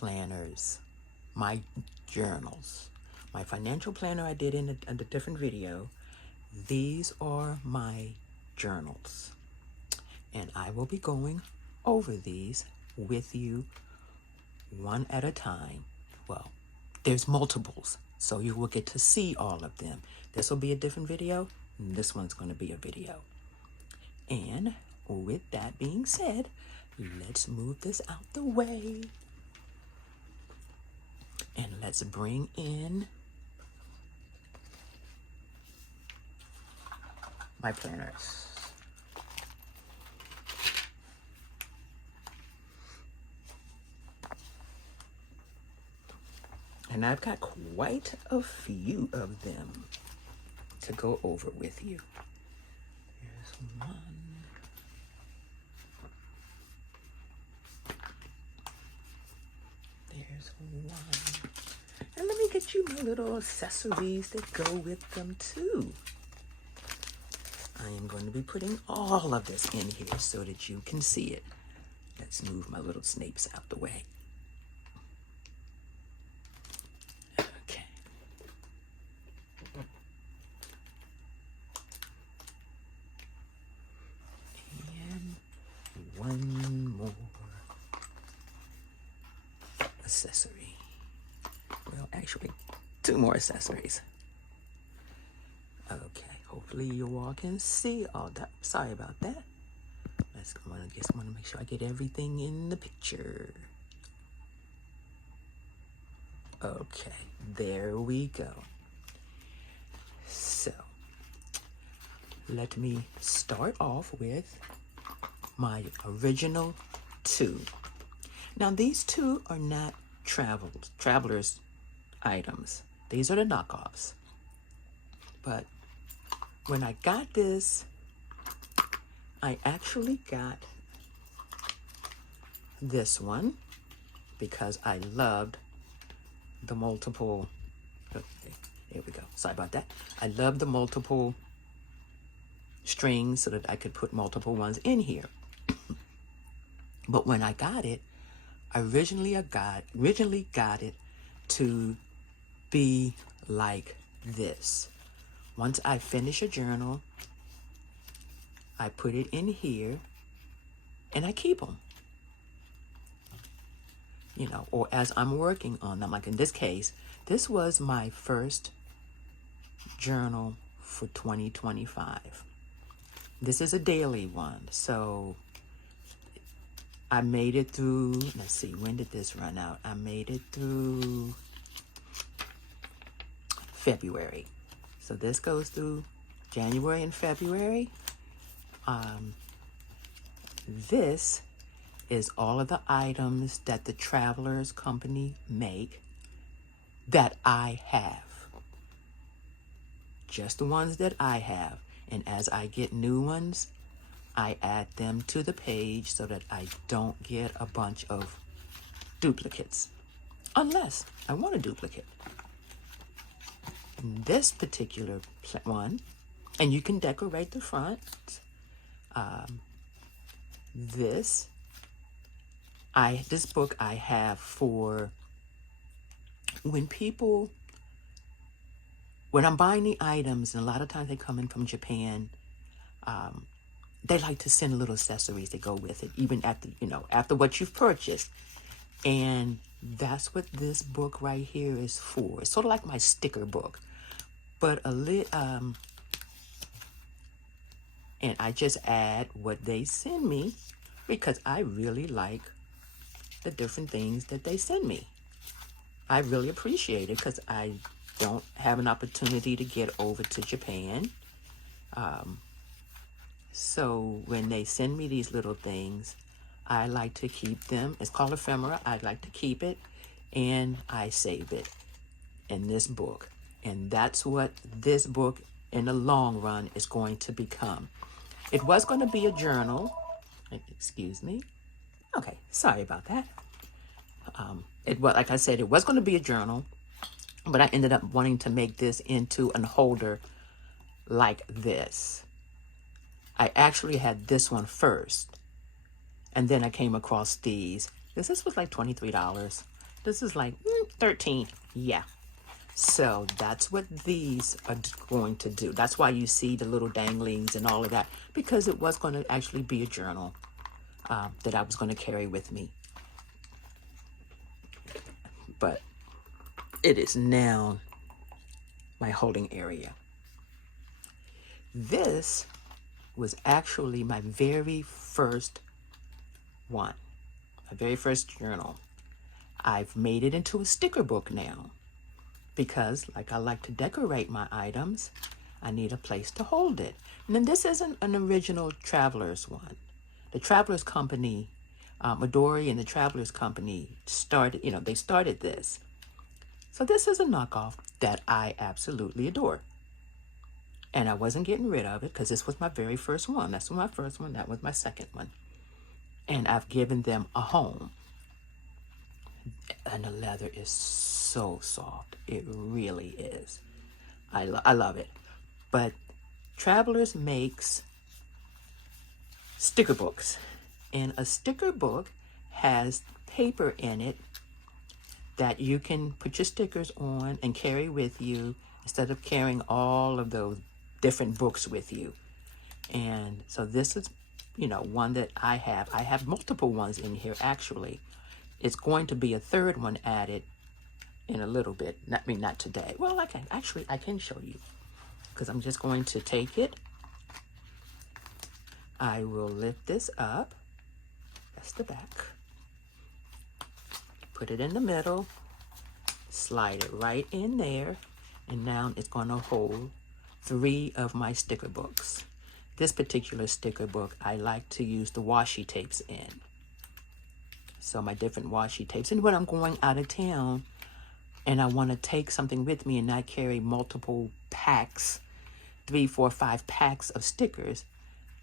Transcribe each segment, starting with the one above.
planners, my journals. My financial planner I did in a different video. These are my journals. And I will be going over these with you one at a time. Well, there's multiples, so you will get to see all of them. This will be a different video, and this one's going to be a video. And with that being said, let's move this out the way. And let's bring in my planners. And I've got quite a few of them to go over with you. Here's one. There's one. And let me get you my little accessories that go with them too. I am going to be putting all of this in here so that you can see it. Let's move my little snakes out the way. Okay. And one more accessory. Well, actually, two more accessories. Okay, hopefully you all can see all that. Sorry about that. I want to make sure I get everything in the picture. Okay, there we go. So, let me start off with my original two. Now, these two are not travelers items. These are the knockoffs. But when I got this, I actually got this one because I loved the multiple, oh, there we go, sorry about that. I loved the multiple strings so that I could put multiple ones in here. But when I got it, I originally got it to be like this. Once I finish a journal, I put it in here and I keep them. You know, or as I'm working on them, like in this case, this was my first journal for 2025. This is a daily one, so I made it through, let's see, when did this run out? I made it through February. So this goes through January and February. This is all of the items that the Travelers Company make that I have. Just the ones that I have. And as I get new ones, I add them to the page so that I don't get a bunch of duplicates. Unless I want a duplicate. This particular one, and you can decorate the front. This book I have for when I'm buying the items, and a lot of times they come in from Japan, they like to send little accessories that go with it, even after what you've purchased. And that's what this book right here is for. It's sort of like my sticker book, but and I just add what they send me because I really like the different things that they send me. I really appreciate it because I don't have an opportunity to get over to Japan. So when they send me these little things, I like to keep them. It's called ephemera. I like to keep it, and I save it in this book. And that's what this book in the long run is going to become. It was going to be a journal. Excuse me. Okay, sorry about that. Like I said, it was going to be a journal, but I ended up wanting to make this into a holder like this. I actually had this one first, and then I came across these. This was like $23, This is like 13. Yeah. So that's what these are going to do. That's why you see the little danglings and all of that, because it was going to actually be a journal that I was going to carry with me. But it is now my holding area. This was actually my very first one, my very first journal. I've made it into a sticker book now because, like I like to decorate my items, I need a place to hold it. And then this isn't an original Travelers one. The Travelers Company, Midori and the Travelers Company started, they started this. So this is a knockoff that I absolutely adore. And I wasn't getting rid of it because this was my very first one. That's my first one. That was my second one. And I've given them a home. And the leather is so soft. It really is. I love it. But Travelers makes sticker books. And a sticker book has paper in it that you can put your stickers on and carry with you instead of carrying all of those different books with you. And so this is, one that I have. I have multiple ones in here, actually. It's going to be a third one added in a little bit. Not today. Well, I can show you because I'm just going to take it. I will lift this up. That's the back. Put it in the middle. Slide it right in there. And now it's going to hold 3 of my sticker books. This particular sticker book, I like to use the washi tapes in. So my different washi tapes. And when I'm going out of town and I want to take something with me and not carry multiple packs, 3, 4, 5 packs of stickers,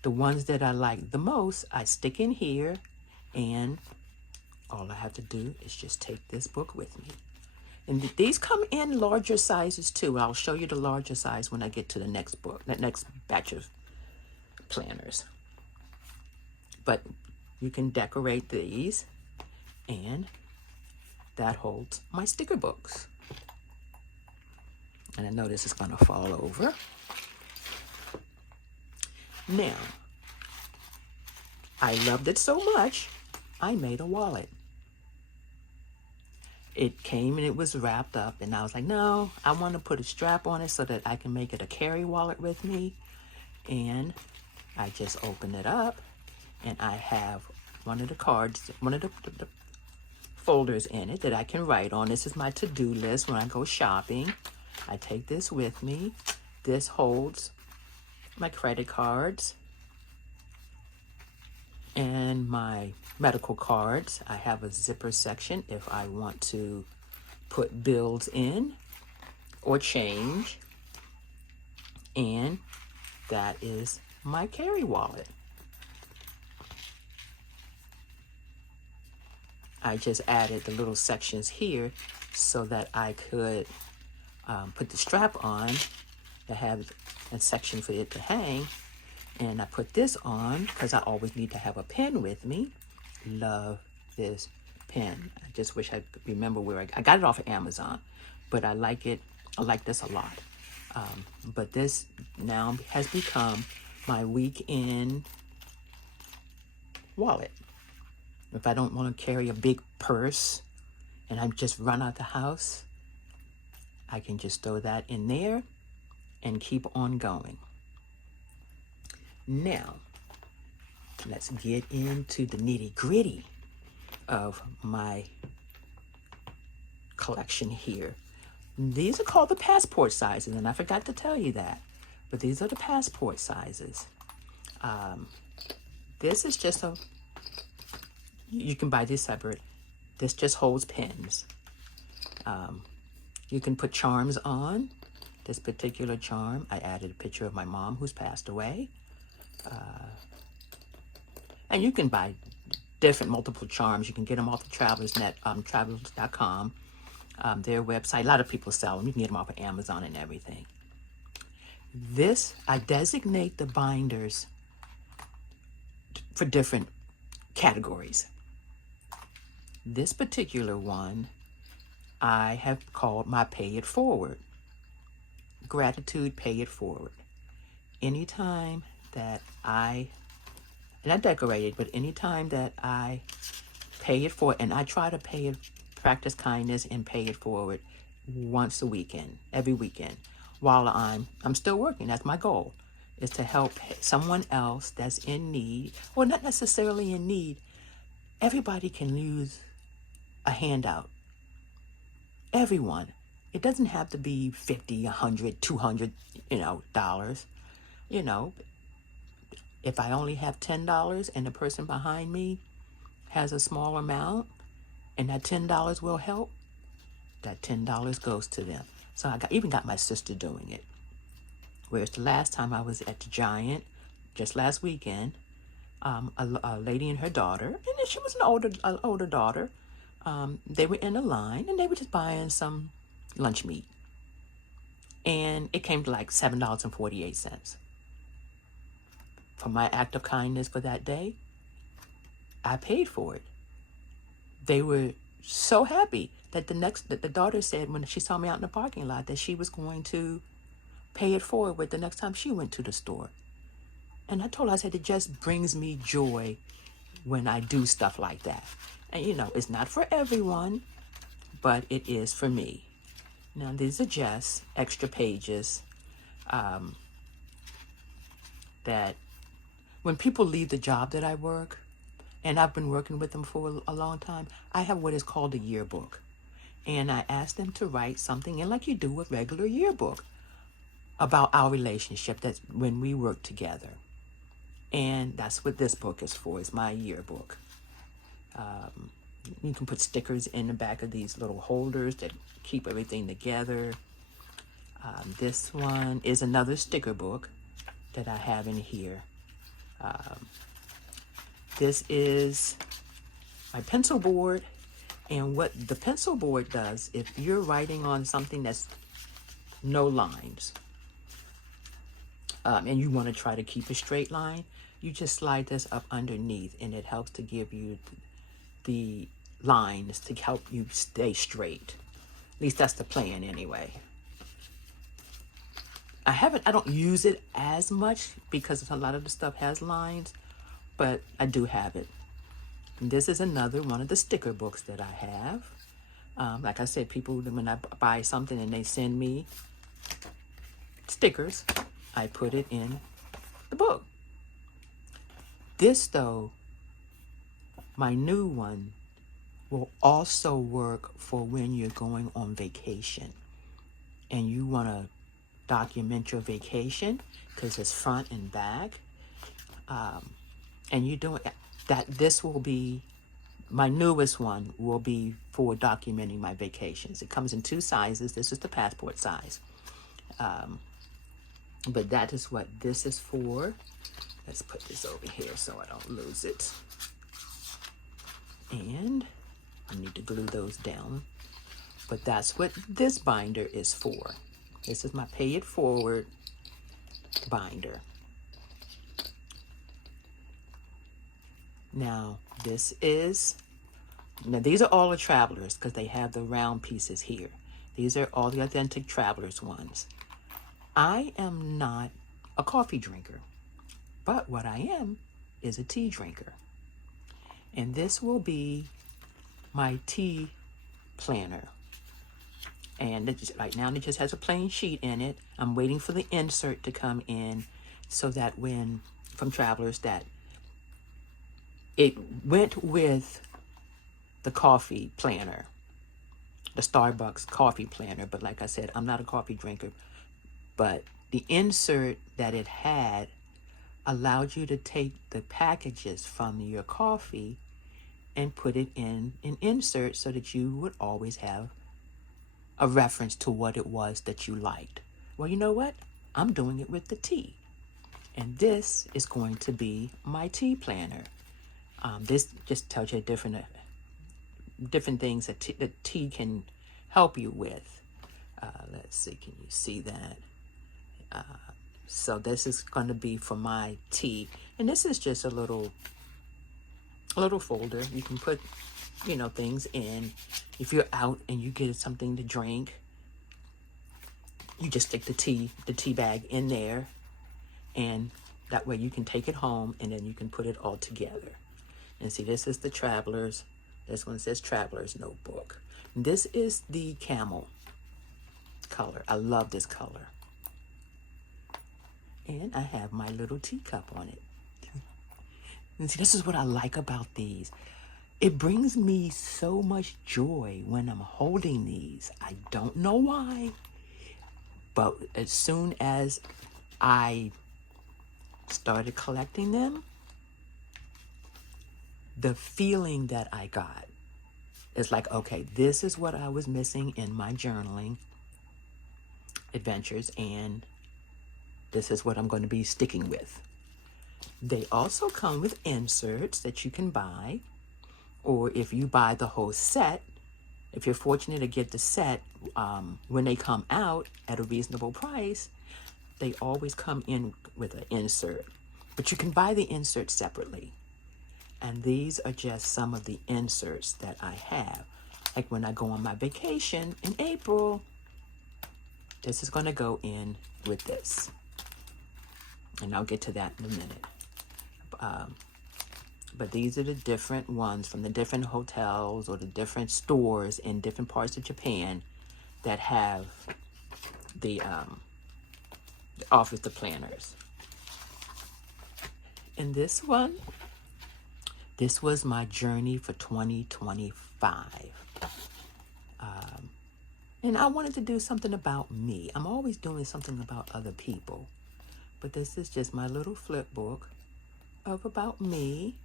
the ones that I like the most, I stick in here, and all I have to do is just take this book with me. And these come in larger sizes too. I'll show you the larger size when I get to the next book, that next batch of planners. But you can decorate these, and that holds my sticker books. And I know this is going to fall over. Now, I loved it so much, I made a wallet. It came and it was wrapped up, and I was like, no, I want to put a strap on it so that I can make it a carry wallet with me. And I just open it up, and I have one of the cards, one of the folders in it that I can write on. This is my to-do list when I go shopping. I take this with me. This holds my credit cards and my medical cards. I have a zipper section if I want to put bills in or change. And that is my carry wallet. I just added the little sections here so that I could put the strap on to have a section for it to hang. And I put this on because I always need to have a pen with me. Love this pen. I just wish I could remember where I got it off of Amazon, but I like it. I like this a lot. But this now has become my weekend wallet. If I don't want to carry a big purse and I just run out the house, I can just throw that in there and keep on going. Now, let's get into the nitty-gritty of my collection here. These are called the passport sizes, and I forgot to tell you that, but these are the passport sizes. This is just you can buy these separate. This just holds pens. You can put charms on. This particular charm, I added a picture of my mom who's passed away. And you can buy different multiple charms. You can get them off of travelers.com, their website. A lot of people sell them. You can get them off of Amazon and everything. This, I designate the binders for different categories. This particular one I have called my Pay It Forward. Gratitude Pay It Forward. Anytime that and I decorated, but anytime that I pay it forward, and I try to practice kindness and pay it forward once a weekend, every weekend, while I'm still working. That's my goal, is to help someone else that's in need, or not necessarily in need. Everybody can use a handout. Everyone. It doesn't have to be 50, 100, 200, dollars. You know, if I only have $10 and the person behind me has a small amount, and that $10 will help, that $10 goes to them. So I even got my sister doing it. Whereas the last time I was at the Giant, just last weekend, a lady and her daughter, and she was an older daughter. They were in a line, and they were just buying some lunch meat, and it came to like $7.48. For my act of kindness for that day, I paid for it. They were so happy that the daughter said when she saw me out in the parking lot that she was going to pay it forward the next time she went to the store. And I told her, I said, it just brings me joy when I do stuff like that. And it's not for everyone, but it is for me. Now, these are just extra pages that when people leave the job that I work, and I've been working with them for a long time, I have what is called a yearbook. And I ask them to write something in, like you do a regular yearbook, about our relationship, that's when we work together. And that's what this book is for, is my yearbook. You can put stickers in the back of these little holders that keep everything together. This one is another sticker book that I have in here. This is my pencil board, and what the pencil board does, if you're writing on something that's no lines, and you want to try to keep a straight line, you just slide this up underneath, and it helps to give you the lines to help you stay straight. At least that's the plan anyway. I don't use it as much because a lot of the stuff has lines, but I do have it. And this is another one of the sticker books that I have. Like I said, people, when I buy something and they send me stickers, I put it in the book. This, though, my new one, will also work for when you're going on vacation and you want to document your vacation, because it's front and back. And you're doing that. This will be my newest one, will be for documenting my vacations. It comes in 2 sizes. This is the passport size. But that is what this is for. Let's put this over here so I don't lose it. And I need to glue those down. But that's what this binder is for. This is my Pay It Forward binder. Now, these are all the Travelers, because they have the round pieces here. These are all the authentic Travelers ones. I am not a coffee drinker, but what I am is a tea drinker. And this will be my tea planner. And right now it just has a plain sheet in it. I'm waiting for the insert to come in so that from Travelers, that it went with the coffee planner, the Starbucks coffee planner. But like I said, I'm not a coffee drinker. But the insert that it had allowed you to take the packages from your coffee and put it in an insert so that you would always have a reference to what it was that you liked. Well, you know what? I'm doing it with the tea. And this is going to be my tea planner. This just tells you different things that the tea can help you with. Let's see, can you see that? So this is going to be for my tea. And this is just a little folder. You can put things in. If you're out and you get something to drink, you just stick the tea bag in there, and that way you can take it home and then you can put it all together. And see, this is the Traveler's. This one says Traveler's Notebook. This is the camel color. I love this color. And I have my little teacup on it. And see, this is what I like about these. It brings me so much joy when I'm holding these. I don't know why, but as soon as I started collecting them, the feeling that I got is like, okay, this is what I was missing in my journaling adventures, and this is what I'm going to be sticking with. They also come with inserts that you can buy, or if you buy the whole set, if you're fortunate to get the set, when they come out at a reasonable price, they always come in with an insert. But you can buy the insert separately. And these are just some of the inserts that I have. Like when I go on my vacation in April, this is going to go in with this. And I'll get to that in a minute. But these are the different ones from the different hotels or the different stores in different parts of Japan that have the offers the planners. And this one, this was my journey for 2025. And I wanted to do something about me. I'm always doing something about other people. But this is just my little flip book of about me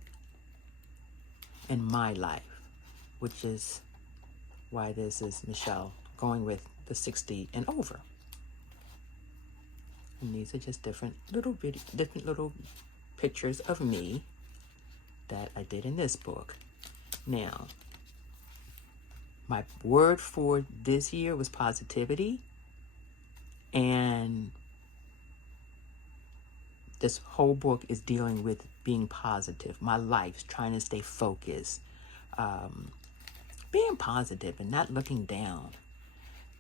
and my life, which is why this is Michelle going with the 60 and over. And these are just different little pictures of me that I did in this book. Now, my word for this year was positivity, and this whole book is dealing with being positive. My life's trying to stay focused, being positive and not looking down.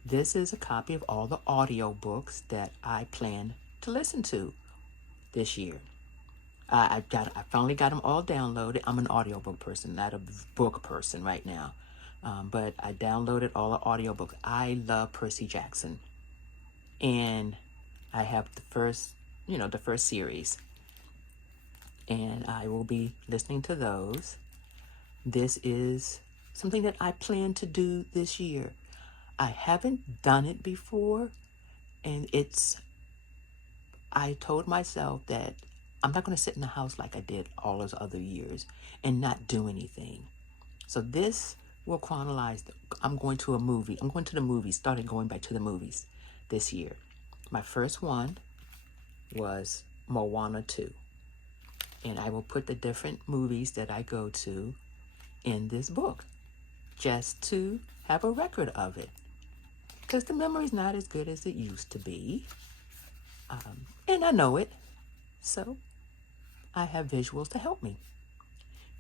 This is a copy of all the audio books that I plan to listen to this year. I finally got them all downloaded. I'm an audiobook person, not a book person right now. But I downloaded all the audiobooks. I love Percy Jackson. And I have the first series. And I will be listening to those. This is something that I plan to do this year. I haven't done it before, and I told myself that I'm not going to sit in the house like I did all those other years and not do anything. So this will chronologize. I'm going to a movie. I'm going to the movies, started going back to the movies this year. My first one was Moana 2. And I will put the different movies that I go to in this book just to have a record of it. Because the memory's not as good as it used to be. And I know it. So I have visuals to help me.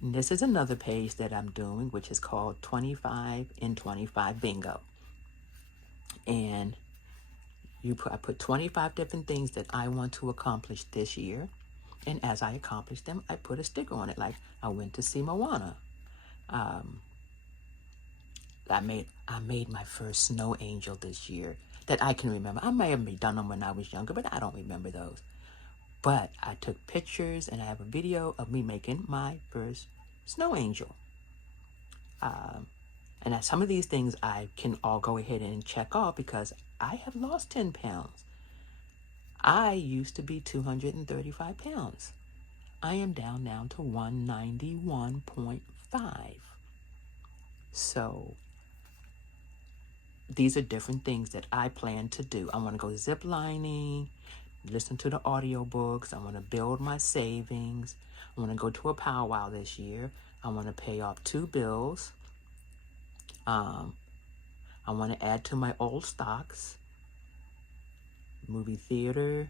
And this is another page that I'm doing, which is called 25 in 25 Bingo. And I put 25 different things that I want to accomplish this year. And as I accomplish them, I put a sticker on it, like I went to see Moana. I made my first snow angel this year that I can remember. I may have done them when I was younger, but I don't remember those. But I took pictures, and I have a video of me making my first snow angel. And some of these things I can all go ahead and check off because I have lost 10 pounds. I used to be 235 pounds. I am down now to 191.5. So these are different things that I plan to do. I want to go zip lining, listen to the audiobooks. I want to build my savings. I want to go to a powwow this year. I want to pay off 2 bills. I want to add to my old stocks. Movie theater,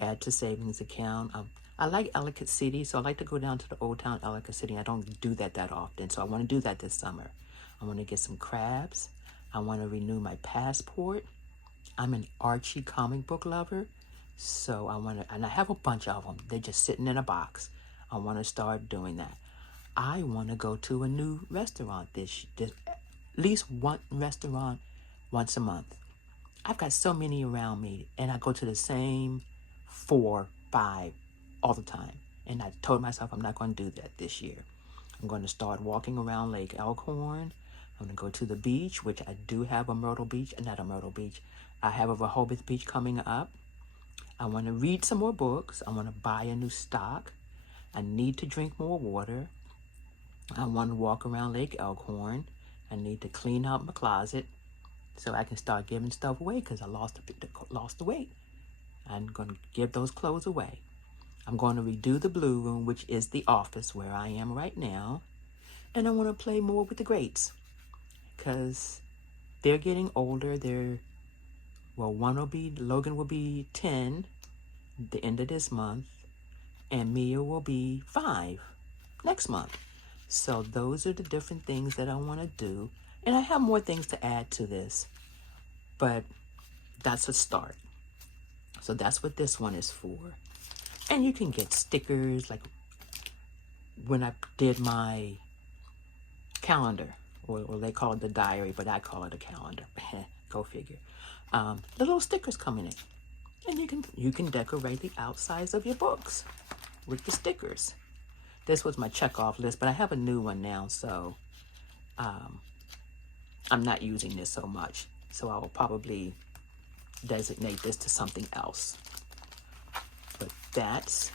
add to savings account. I like Ellicott City, so I like to go down to the Old Town Ellicott City. I don't do that often, so I want to do that this summer. I want to get some crabs. I want to renew my passport. I'm an Archie comic book lover, so I want to, and I have a bunch of them. They're just sitting in a box. I want to start doing that. I want to go to a new restaurant at least one restaurant once a month. I've got so many around me, and I go to the same 4, 5 all the time. And I told myself I'm not going to do that this year. I'm going to start walking around Lake Elkhorn. I'm going to go to the beach, which I do have a Myrtle Beach, not a Myrtle Beach. I have a Rehoboth Beach coming up. I want to read some more books. I want to buy a new stock. I need to drink more water. I want to walk around Lake Elkhorn. I need to clean out my closet so I can start giving stuff away because I lost the weight. I'm going to give those clothes away. I'm going to redo the Blue Room, which is the office where I am right now. And I want to play more with the greats because they're getting older. Logan will be 10 at the end of this month, and Mia will be 5 next month. So those are the different things that I want to do. And I have more things to add to this, but that's a start. So that's what this one is for. And you can get stickers, like when I did my calendar, or they call it the diary, but I call it a calendar. Go figure. The little stickers come in it. And you can decorate the outsides of your books with the stickers. This was my check-off list, but I have a new one now, so I'm not using this so much. So I will probably designate this to something else. But that's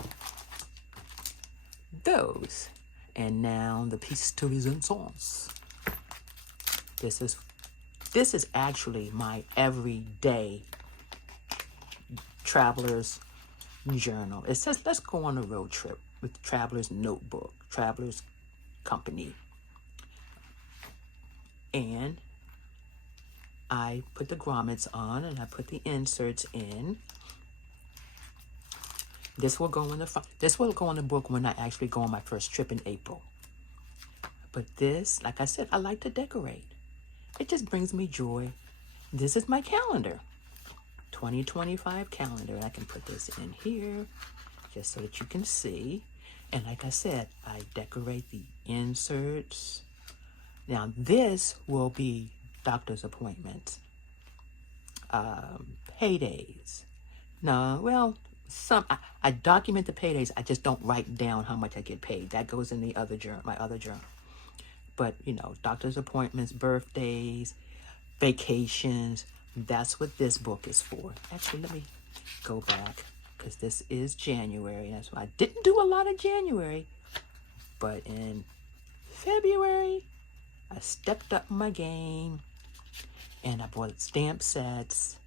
those. And now the piece de resistance. This is actually my everyday traveler's journal. It says, let's go on a road trip with Traveler's Notebook, Traveler's Company. And I put the grommets on and I put the inserts in. This will go in the front. This will go in the book when I actually go on my first trip in April. But this, like I said, I like to decorate. It just brings me joy. This is my calendar. 2025 calendar. I can put this in here just so that you can see. And like I said, I decorate the inserts. Now this will be doctor's appointments, paydays. No, well, I document the paydays. I just don't write down how much I get paid. That goes in the other journal, my other journal. But doctor's appointments, birthdays, vacations. That's what this book is for. Actually, let me go back because this is January. That's why I didn't do a lot of January. But in February, I stepped up my game and I bought stamp sets.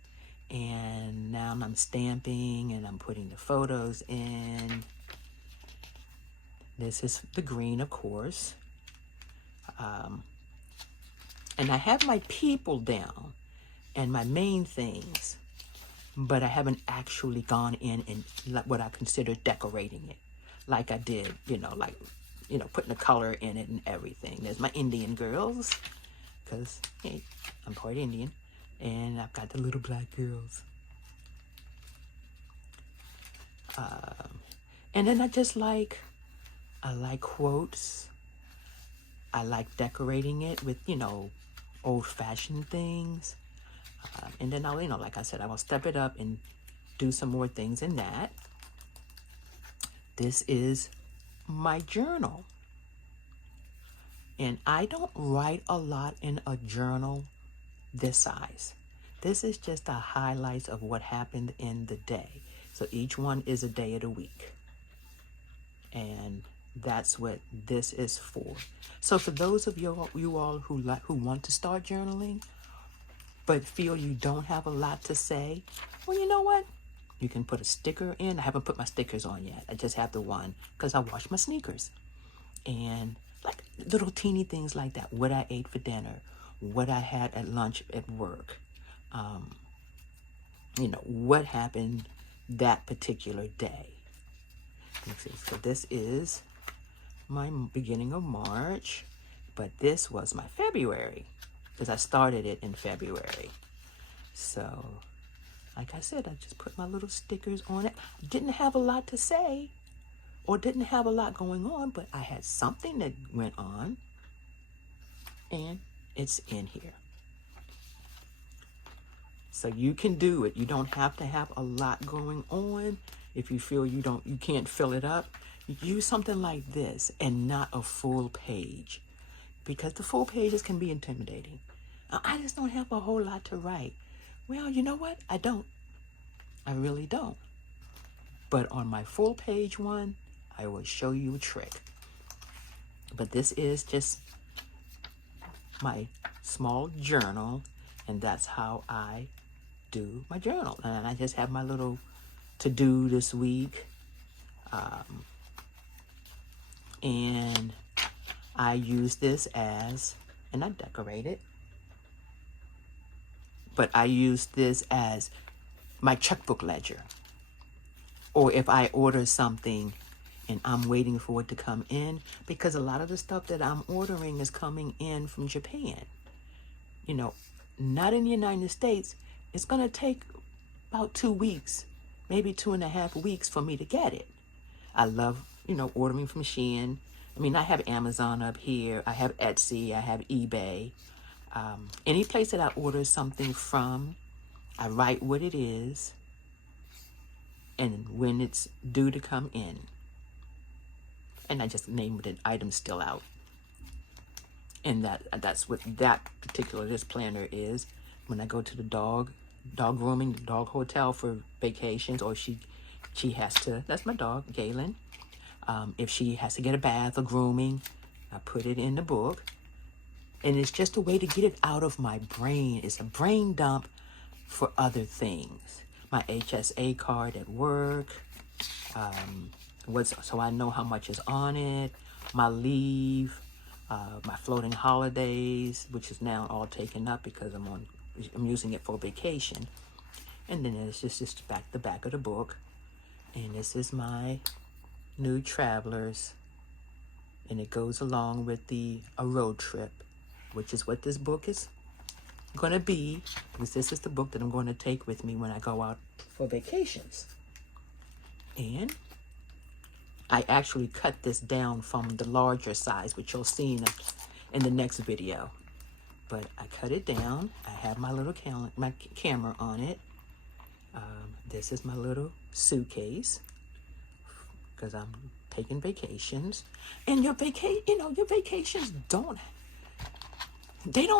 And now I'm stamping and I'm putting the photos in. This is the green, of course. And I have my people down and my main things, but I haven't actually gone in and what I consider decorating it like I did, putting the color in it and everything. There's my Indian girls, because, hey, I'm part Indian, and I've got the little black girls. And then I like quotes. I like decorating it with, old-fashioned things. And then I'll, like I said, I will step it up and do some more things in that. This is my journal. And I don't write a lot in a journal this size. This is just the highlights of what happened in the day. So each one is a day of the week. And that's what this is for. So for those of you all who want to start journaling, but feel you don't have a lot to say, well, you know what? You can put a sticker in. I haven't put my stickers on yet. I just have the one because I washed my sneakers. And like little teeny things like that. What I ate for dinner. What I had at lunch at work. What happened that particular day. Let's see. So this is my beginning of March, but this was my February because I started it in February. So, like I said, I just put my little stickers on it. Didn't have a lot to say or didn't have a lot going on, but I had something that went on, and it's in here. So you can do it. You don't have to have a lot going on. If you feel you can't fill it up, use something like this and not a full page, because the full pages can be intimidating. I just don't have a whole lot to write. Well, you know what? I don't. I really don't. But on my full page one, I will show you a trick. But this is just my small journal, and that's how I do my journal. And I just have my little to-do this week. And I use this as, and I decorate it, but I use this as my checkbook ledger. Or if I order something and I'm waiting for it to come in, because a lot of the stuff that I'm ordering is coming in from Japan. You know, not in the United States. It's going to take about 2 weeks, maybe 2.5 weeks for me to get it. I love, ordering from Shein. I mean, I have Amazon up here. I have Etsy. I have eBay. Any place that I order something from, I write what it is and when it's due to come in. And I just name the item still out. And that's what that particular this planner is. When I go to the dog grooming, the dog hotel for vacations, or she has to, that's my dog, Galen. If she has to get a bath or grooming, I put it in the book. And it's just a way to get it out of my brain. It's a brain dump for other things. My HSA card at work, so I know how much is on it, my leave, my floating holidays, which is now all taken up because I'm using it for vacation. And then it's just the back of the book. And this is my new Travelers. And it goes along with a road trip, which is what this book is going to be, because this is the book that I'm going to take with me when I go out for vacations. And I actually cut this down from the larger size, which you'll see in the next video. But I cut it down. I have my little my camera on it. This is my little suitcase because I'm taking vacations. And your vacations don't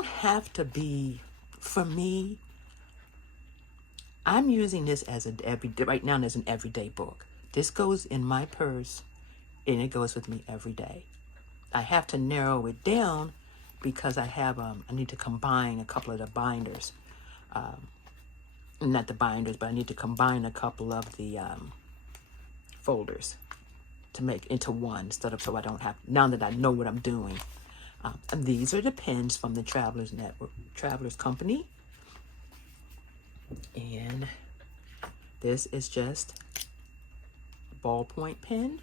have to be, for me, I'm using this as right now as an everyday book. This goes in my purse and it goes with me every day. I have to narrow it down because I need to combine a couple of the binders. Not the binders, but I need to combine a couple of the folders to make into one, so I don't have, now that I know what I'm doing. And these are the pens from the Travelers Company. And this is just a ballpoint pen.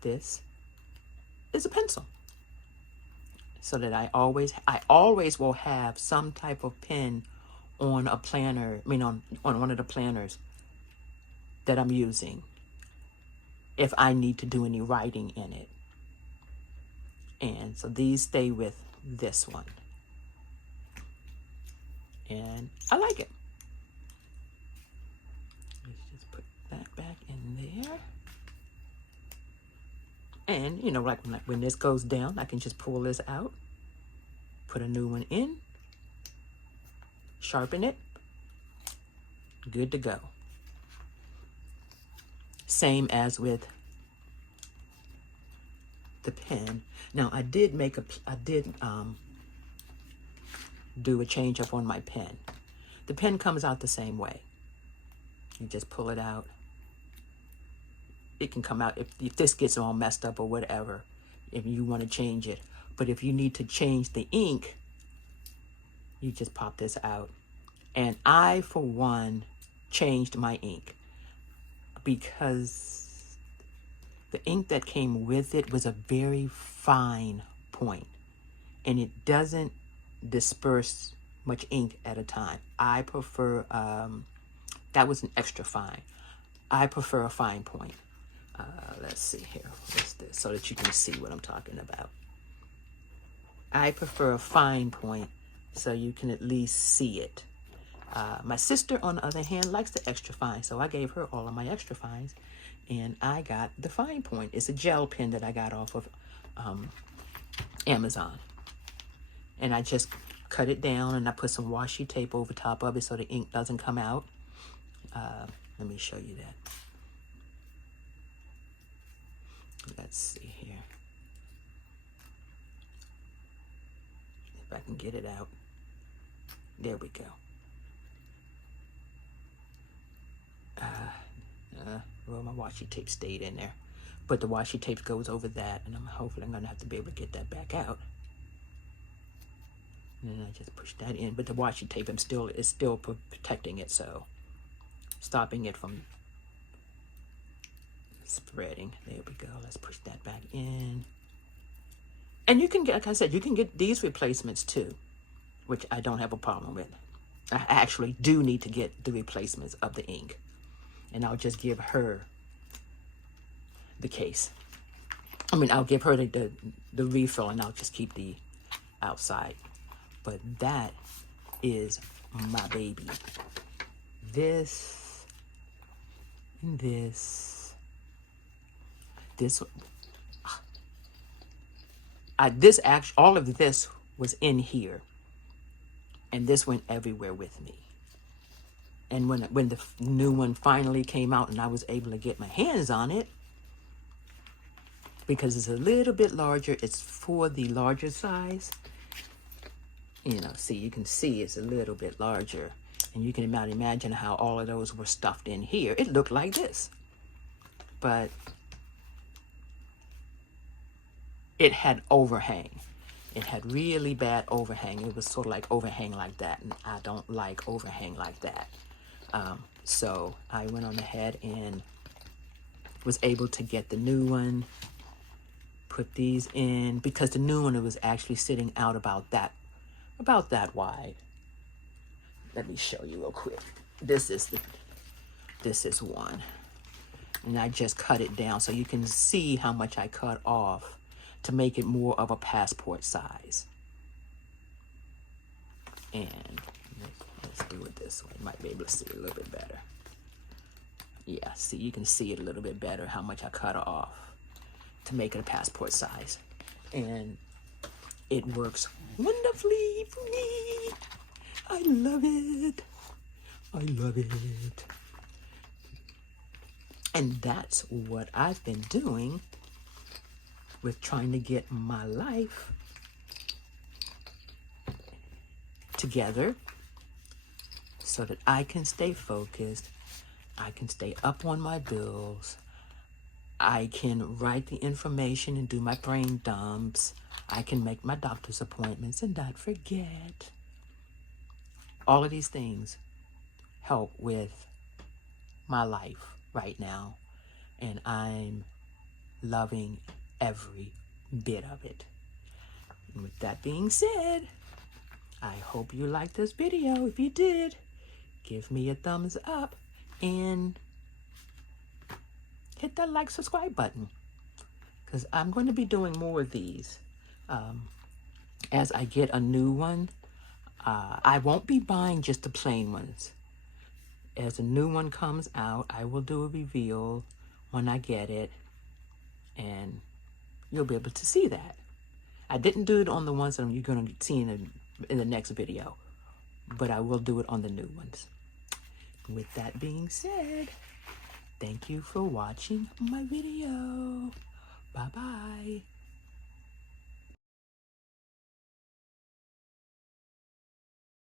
This is a pencil. So that I always will have some type of pen on a planner, on one of the planners that I'm using if I need to do any writing in it. And so these stay with this one. And I like it. Let's just put that back in there. And, like when this goes down, I can just pull this out, put a new one in, sharpen it, good to go. Same as with the pen. Now, I did do a change up on my pen. The pen comes out the same way. You just pull it out. It can come out if this gets all messed up or whatever, if you want to change it. But if you need to change the ink, you just pop this out. And I, for one, changed my ink. because the ink that came with it was a very fine point, and it doesn't disperse much ink at a time. I prefer, that was an extra fine. I prefer a fine point. Let's see here, what's this, so that you can see what I'm talking about. I prefer a fine point so you can at least see it. My sister, on the other hand, likes the extra fine, so I gave her all of my extra fines, and I got the fine point. It's a gel pen that I got off of Amazon, and I just cut it down, and I put some washi tape over top of it so the ink doesn't come out. Let me show you that. Let's see here. If I can get it out. There we go. Well, my washi tape stayed in there, but the washi tape goes over that, and hopefully I'm gonna have to be able to get that back out. And then I just push that in, but the washi tape is still protecting it, so stopping it from spreading. There we go. Let's push that back in. And you can get, like I said, you can get these replacements too, which I don't have a problem with. I actually do need to get the replacements of the ink, and I'll just give her the case. I mean, I'll give her the refill, and I'll just keep the outside. But that is my baby. This and this. All of this was in here, and this went everywhere with me. And when the new one finally came out and I was able to get my hands on it, because it's a little bit larger, it's for the larger size. You know, see, you can see it's a little bit larger, and you can imagine how all of those were stuffed in here. It looked like this, but it had overhang. It had really bad overhang. It was sort of like overhang like that, and I don't like overhang like that. So I went on ahead and was able to get the new one, put these in, because the new one, it was actually sitting out about that wide. Let me show you real quick. This is one, and I just cut it down so you can see how much I cut off to make it more of a passport size. And let's do it this way. You might be able to see it a little bit better. Yeah, see, you can see it a little bit better how much I cut off to make it a passport size. And it works wonderfully for me. I love it. I love it. And that's what I've been doing with trying to get my life together so that I can stay focused, I can stay up on my bills, I can write the information and do my brain dumps, I can make my doctor's appointments and not forget. All of these things help with my life right now, and I'm loving every bit of it. And with that being said, I hope you liked this video. If you did, give me a thumbs up and hit that like, subscribe button, because I'm going to be doing more of these. As I get a new one, I won't be buying just the plain ones. As a new one comes out, I will do a reveal when I get it, and you'll be able to see that. I didn't do it on the ones that you're going to see in the next video, but I will do it on the new ones. With that being said, thank you for watching my video. Bye-bye.